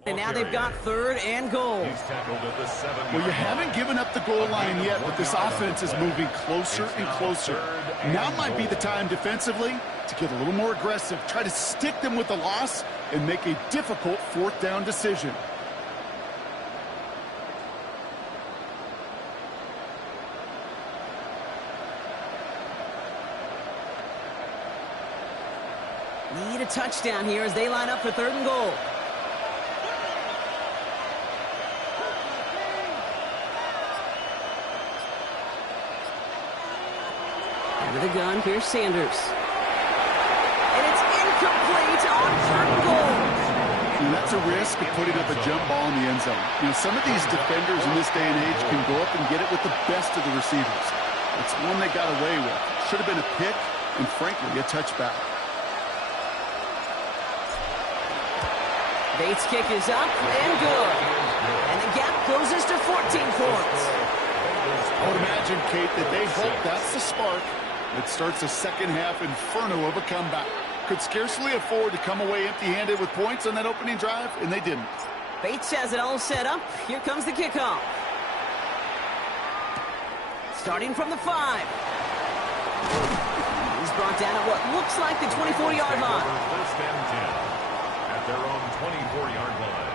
And now they've got 3rd and goal. He's tackled at the 7. Well, you haven't given up the goal line yet, but this offense is moving closer and closer. Now might be the time defensively to get a little more aggressive, try to stick them with the loss, and make a difficult 4th down decision. Need a touchdown here as they line up for 3rd and goal. Under the gun, here's Sanders. And it's incomplete on 3rd and goal. And that's a risk of putting up a jump ball in the end zone. You know, some of these defenders in this day and age can go up and get it with the best of the receivers. It's one they got away with. Should have been a pick and, frankly, a touchback. Bates' kick is up and good. And the gap closes to 14 points. I would imagine, Kate, that they hope that's the spark that starts a second-half inferno of a comeback. Could scarcely afford to come away empty-handed with points on that opening drive, and they didn't. Bates has it all set up. Here comes the kickoff. Starting from the 5. He's brought down at what looks like the 24-yard line. First and 10 at their own 24-yard line.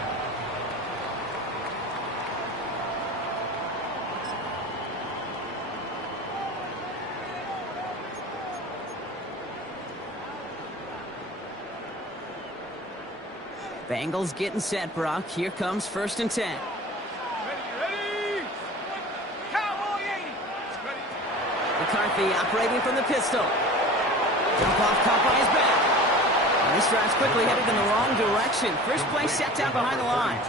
Bengals getting set, Brock. Here comes 1st and 10. Ready? Cowboy 80. Ready. McCarthy operating from the pistol. Jump off, caught by his back. And this drive's quickly headed in the wrong direction. First play set down behind the line.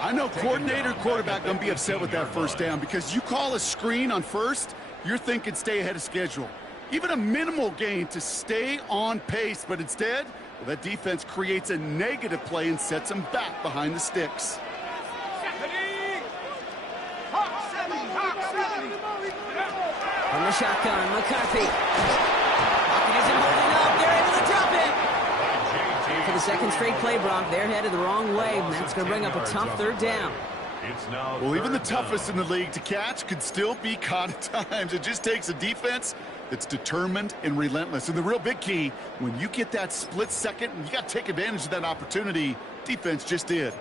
I know coordinator, quarterback going to be upset with that 1st down because you call a screen on 1st, you're thinking stay ahead of schedule. Even a minimal gain to stay on pace, but instead, well, that defense creates a negative play and sets them back behind the sticks. Ready. Hawk 70. From the shotgun, McCarthy. Pocket isn't holding up. They're able to drop it. And for the 2nd straight play, Brock, they're headed the wrong way, and that's going to bring up a tough 3rd down. Well, even the toughest in the league to catch could still be caught at times. It just takes a defense that's determined and relentless. And the real big key, when you get that split second, you got to take advantage of that opportunity. Defense just did.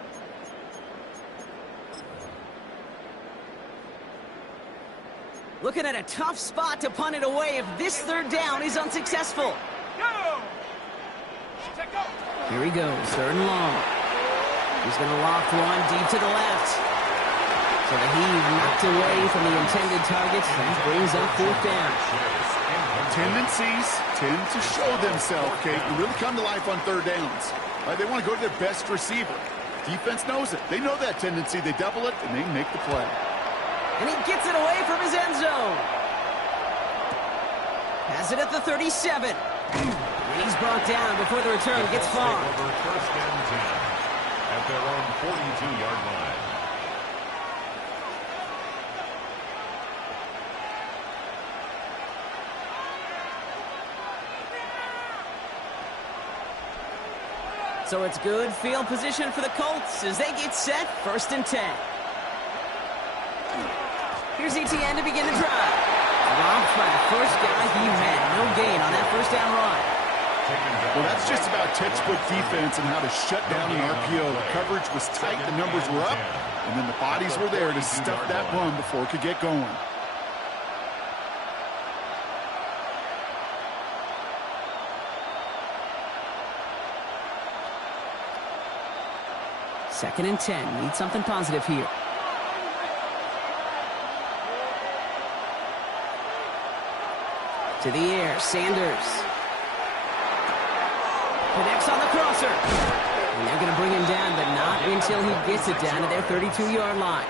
Looking at a tough spot to punt it away if this 3rd down is unsuccessful. Go. Check go. Here he goes, 3rd and long. He's going to loft one deep to the left. So the heave knocked away from the intended target. That brings up 4th down. Tendencies tend to show themselves, Kate, and really come to life on 3rd downs. They want to go to their best receiver. Defense knows it. They know that tendency. They double it, and they make the play. And he gets it away from his end zone. Has it at the 37. And he's brought down before the return gets far. Over 1st and 10 at their own 42-yard line. So it's good field position for the Colts as they get set, 1st and 10. Here's ETN to begin the drive. Robbed by the first guy he met. No gain on that 1st down run. Well, that's just about textbook defense and how to shut down an RPO. The coverage was tight, the numbers were up, and then the bodies were there to stuff that run before it could get going. Second and 10. Need something positive here. To the air, Sanders. Connects on the crosser. And they're going to bring him down, but not until he gets it down to their 32-yard line.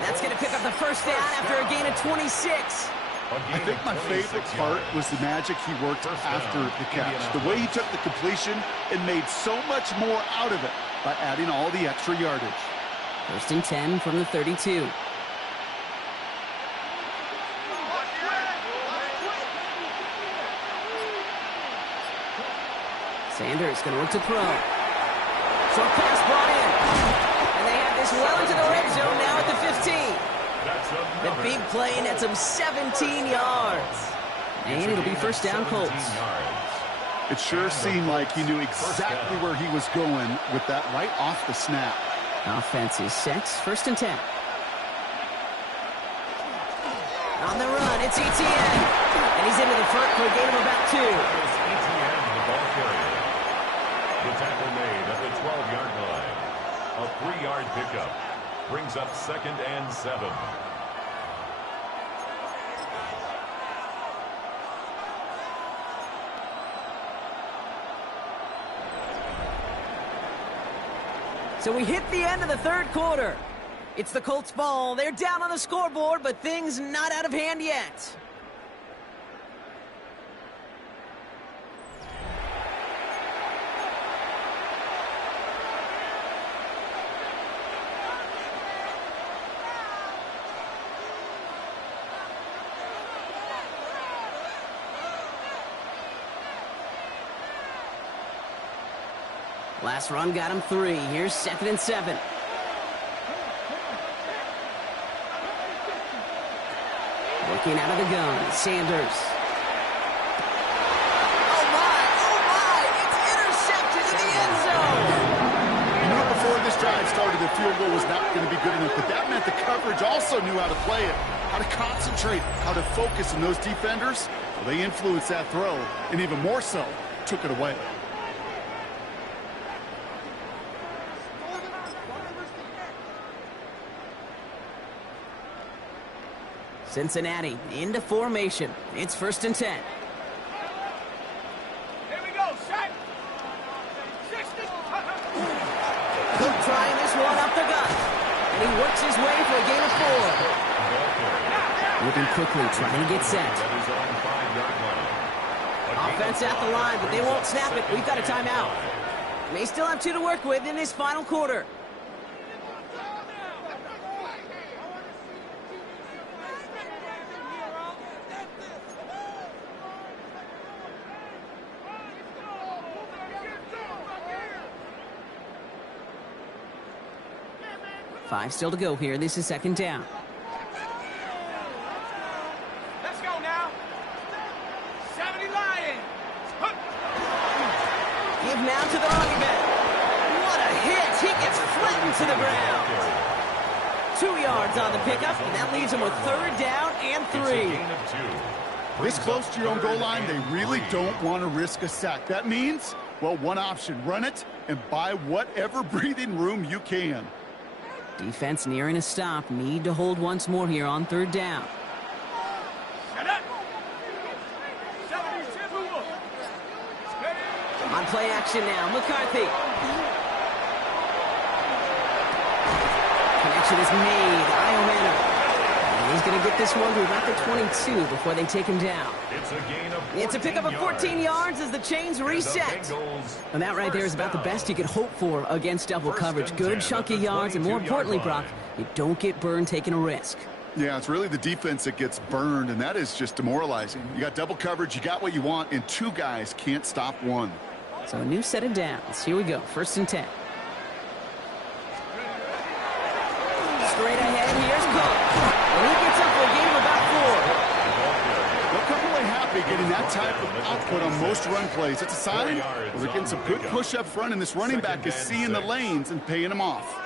That's going to pick up the 1st down after a gain of 26. I think my favorite part was the magic he worked after the catch. The way he took the completion and made so much more out of it by adding all the extra yardage. 1st and 10 from the 32. Sanders going to look to throw. Short pass brought in. And they have this well into the red zone now at the 15. The big play nets him 17 yards. And it'll be first down Colts. It sure seemed like he knew exactly where he was going with that right off the snap. Offense is set. First and 10. On the run, it's Etienne. And he's into the front for a gain of about 2. Etienne, the ball carrier. The tackle made at the 12-yard line. A 3-yard pickup. Brings up second and 7. So we hit the end of the third quarter. It's the Colts ball. They're down on the scoreboard, but things not out of hand yet. Last run got him 3. Here's second and 7. Looking out of the gun, Sanders. Oh my, it's intercepted in the end zone. You knew before this drive started the field goal was not going to be good enough, but that meant the coverage also knew how to play it, how to concentrate, how to focus, and those defenders, well, they influenced that throw, and even more so, took it away. Cincinnati into formation. It's first and 10. Here we go, set. 60. Cook trying this one up the gut. And he works his way for a gain of 4. Moving quickly, trying to get set. Offense at the line, but they won't snap it. We've got a timeout. May still have 2 to work with in this final quarter. Five still to go here. This is second down. Let's go now. 70 Lions. Give now to the running back. What a hit. He gets flattened to the ground. 2 yards on the pickup, and that leaves him with third down and 3. This close to your own goal line, they really don't want to risk a sack. That means, well, one option, run it and buy whatever breathing room you can. Defense nearing a stop. Need to hold once more here on third down. On play action now, McCarthy. Connection is made. Iomano. And he's going to get this one to about the 22 before they take him down. It's a pickup of 14 yards as the chains reset. And that right there is about the best you could hope for against double coverage. Good chunky yards, and more importantly, Brock, you don't get burned taking a risk. Yeah, it's really the defense that gets burned, and that is just demoralizing. You got double coverage, you got what you want, and 2 guys can't stop one. So a new set of downs. Here we go, first and 10. Straight ahead, here's Cook. And he gets up for a gain of about 4. They'll come away happy getting that type of output on most run plays. It's a sign that they're getting some good push up front, and this running back is seeing the lanes and paying them off.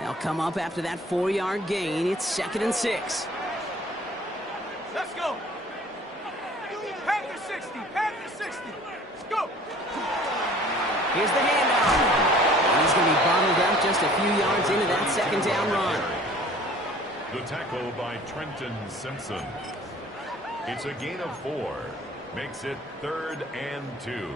They'll come up after that 4-yard gain. It's second and 6. Let's go. Panther 60. Panther 60. Go. Here's the handoff. And he's going to be bottled up just a few yards into that second down run. The tackle by Trenton Simpson. It's a gain of 4. Makes it 3rd and 2.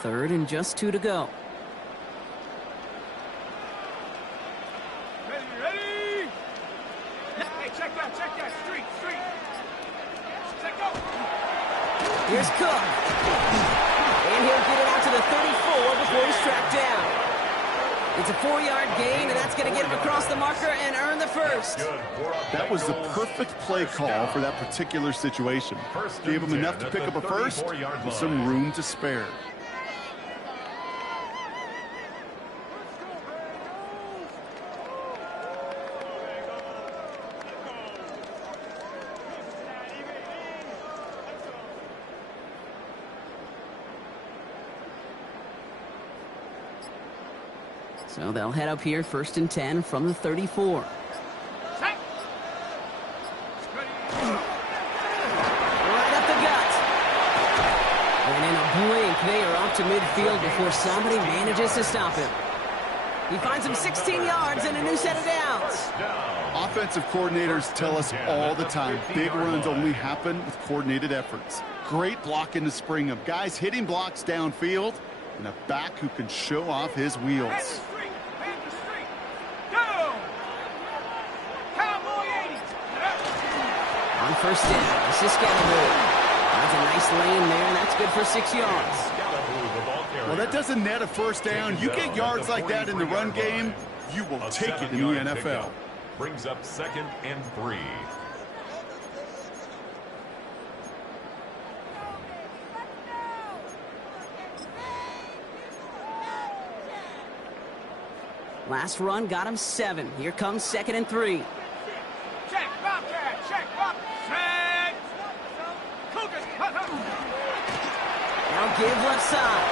Third and just 2 to go. Ready. Hey, check that. Street. Check go. Here's Cook. And he'll get it out to the 34 before he's tracked down. It's a 4-yard gain, and that's going to get him across the marker and earn the first. That was the perfect play call for that particular situation. Gave him enough to pick up a first with some room to spare. So they'll head up here, 1st and 10 from the 34. Set. Right up the gut. And in a blink, they are up to midfield before somebody manages to stop him. He finds him 16 yards and a new set of downs. Offensive coordinators tell us all the time, big runs only happen with coordinated efforts. Great blocking to spring them. Guys hitting blocks downfield, and a back who can show off his wheels. On 1st down, this is Scalaboo. That's a nice lane there, and that's good for 6 yards. Well, that doesn't net a 1st down. You get yards like that in the run game, you will take it in the NFL. Brings up 2nd and 3. Last run got him 7. Here comes 2nd and 3. Check, Bobcat, check, Bobcat. Cougars, Now give left side.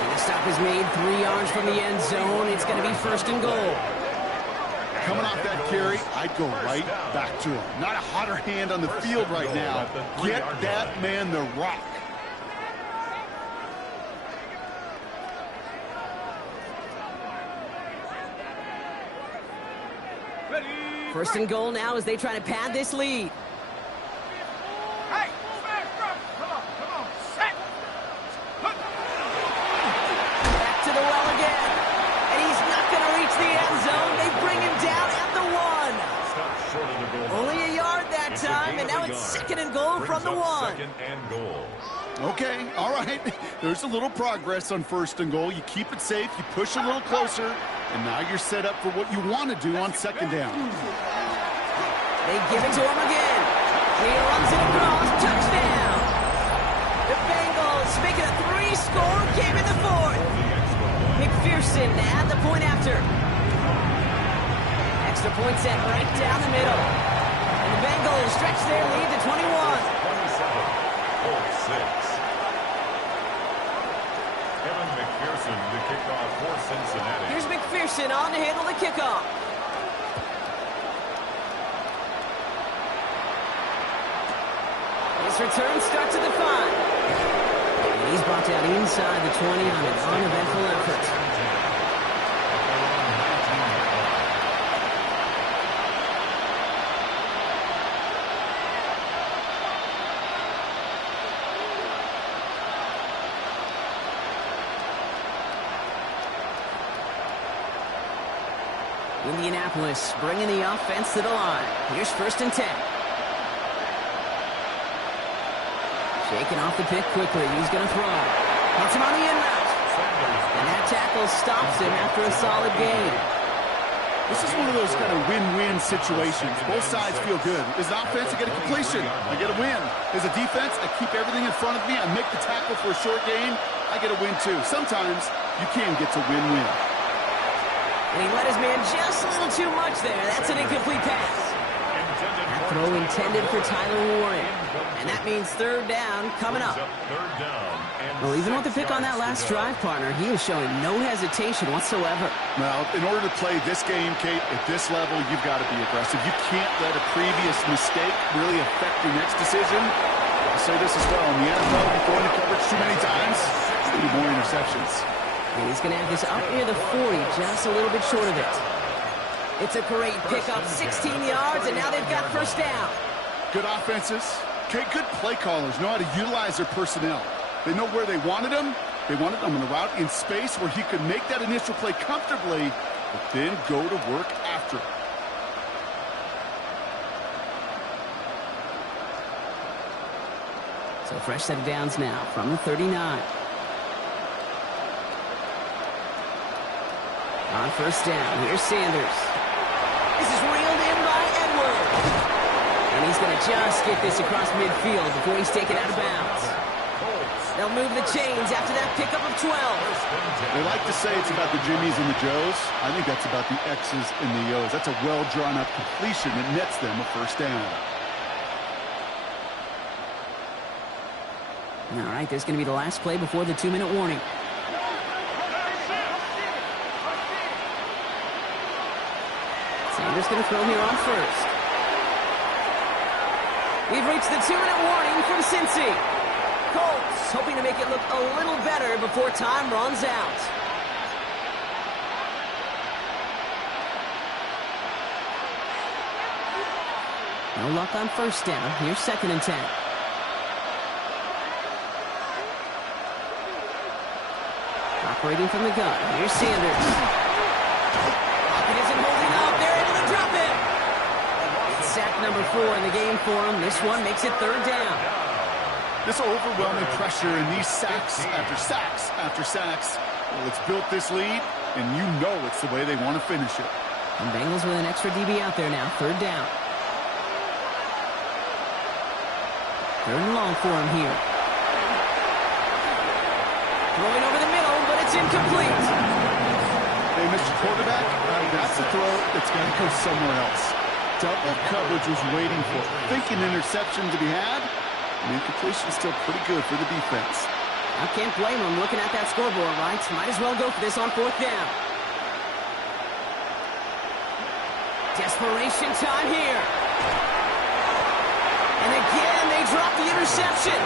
And the stop is made 3 yards from the end zone. It's going to be 1st and goal. Coming off that carry, I'd go right back to him. Not a hotter hand on the field right now. Get that man the rock. First and goal now as they try to pad this lead. Hey, smash, run. Come on, set. Back to the well again. And he's not going to reach the end zone. They bring him down at the 1. Only a yard that time, and now it's 2nd and goal from the 1. 2nd and goal. Okay, all right. There's a little progress on 1st and goal. You keep it safe, you push a little closer, and now you're set up for what you want to do on 2nd down. They give it to him again. He runs it across. Touchdown. The Bengals make it a 3-score game in the 4th. McPherson to add the point after. Extra point set right down the middle. And the Bengals stretch their lead to 21. 27-6. Kevin McPherson to kick off for Cincinnati. Here's McPherson on to handle the kickoff. His return starts at the 5. And he's brought down inside the 20 on an uneventful effort. Indianapolis bringing the offense to the line. Here's 1st and 10. Shaking off the pick quickly. He's going to throw. Hits him on the in route. And that tackle stops him after a solid gain. This is one of those kind of win-win situations. Both sides feel good. As an offense, I get a completion. I get a win. As a defense, I keep everything in front of me. I make the tackle for a short gain. I get a win, too. Sometimes you can get to win-win. And he let his man just a little too much there. That's an incomplete pass. That throw intended for Tyler Warren. And that means 3rd down coming up. Well, even with the pick on that last drive, partner, he was showing no hesitation whatsoever. Well, in order to play this game, Kate, at this level, you've got to be aggressive. You can't let a previous mistake really affect your next decision. I'll say this as well. In the NFL, if you go into coverage too many times, there's going to be more interceptions. And he's going to have this up near the 40, just a little bit short of it. It's a great pickup, 16 yards, and now they've got 1st down. Good offenses. Okay, good play callers know how to utilize their personnel. They know where they wanted him. They wanted him on a route in space where he could make that initial play comfortably, but then go to work after it. So fresh set of downs now from the 39. On first down, here's Sanders. This is reeled in by Edwards. And he's going to just get this across midfield before he's taken out of bounds. They'll move the chains after that pickup of 12. They like to say it's about the Jimmies and the Joes. I think that's about the X's and the O's. That's a well-drawn-up completion that nets them a first down. All right, there's going to be the last play before the 2-minute warning. Sanders going to throw here on first. We've reached the 2-minute warning from Cincy. Colts hoping to make it look a little better before time runs out. No luck on first down. Here's 2nd and 10. Operating from the gun. Here's Sanders. Pocket isn't holding up. They're able to drop it. It's sack number 4 in the game for him. This one makes it 3rd down. This overwhelming pressure and these sacks after sacks after sacks. Well, it's built this lead, and you know it's the way they want to finish it. And Bengals with an extra DB out there now. 3rd down. 3rd and long for him here. Throwing over the middle, but it's incomplete. Hey, Mr. Quarterback, that's a throw that's got to go somewhere else. Double coverage was waiting for it. Thinking interception to be had. And incompletion is still pretty good for the defense. I can't blame him looking at that scoreboard, right? Might as well go for this on 4th down. Desperation time here. And again, they drop the interception.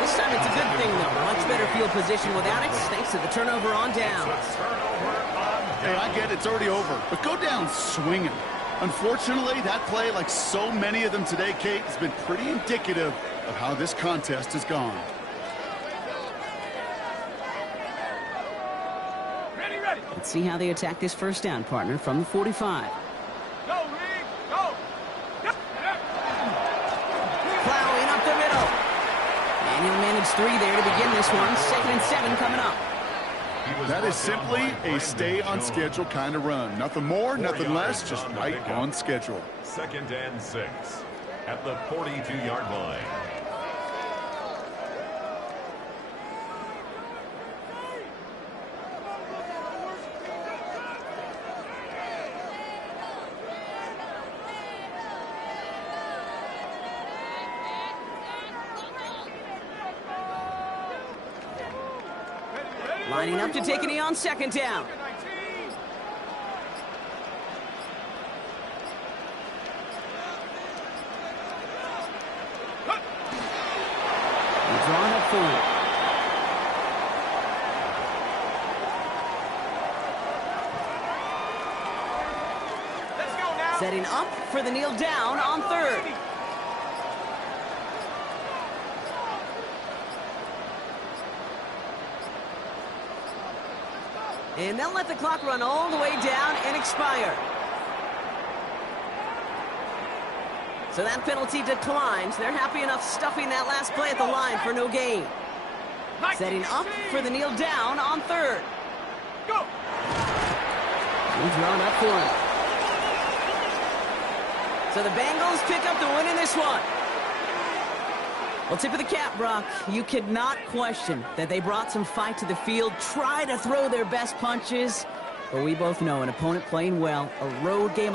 This time it's a good thing, though. Much better field position without it, thanks to the turnover on downs. Hey, I get it. It's already over. But go down swinging. Unfortunately, that play, like so many of them today, Kate, has been pretty indicative of how this contest has gone. Ready. Let's see how they attack this first down, partner, from the 45. Go, Reed. Go. Plowing up the middle. And he'll manage 3 there to begin this one. 2nd and 7 coming up. That is simply a stay-on-schedule kind of run. Nothing more, nothing less, just right on schedule. 2nd and 6 at the 42-yard line. Lining up to take a knee on 2nd down. Drawn up forward. Let's go now. Setting up for the kneel down on 3rd. And they'll let the clock run all the way down and expire. So that penalty declines. They're happy enough stuffing that last play at the line for no gain. Setting up for the kneel down on 3rd. Go. He's drawn up for him. So the Bengals pick up the win in this one. Well, tip of the cap, Brock. You could not question that they brought some fight to the field, try to throw their best punches. But we both know an opponent playing well, a road game,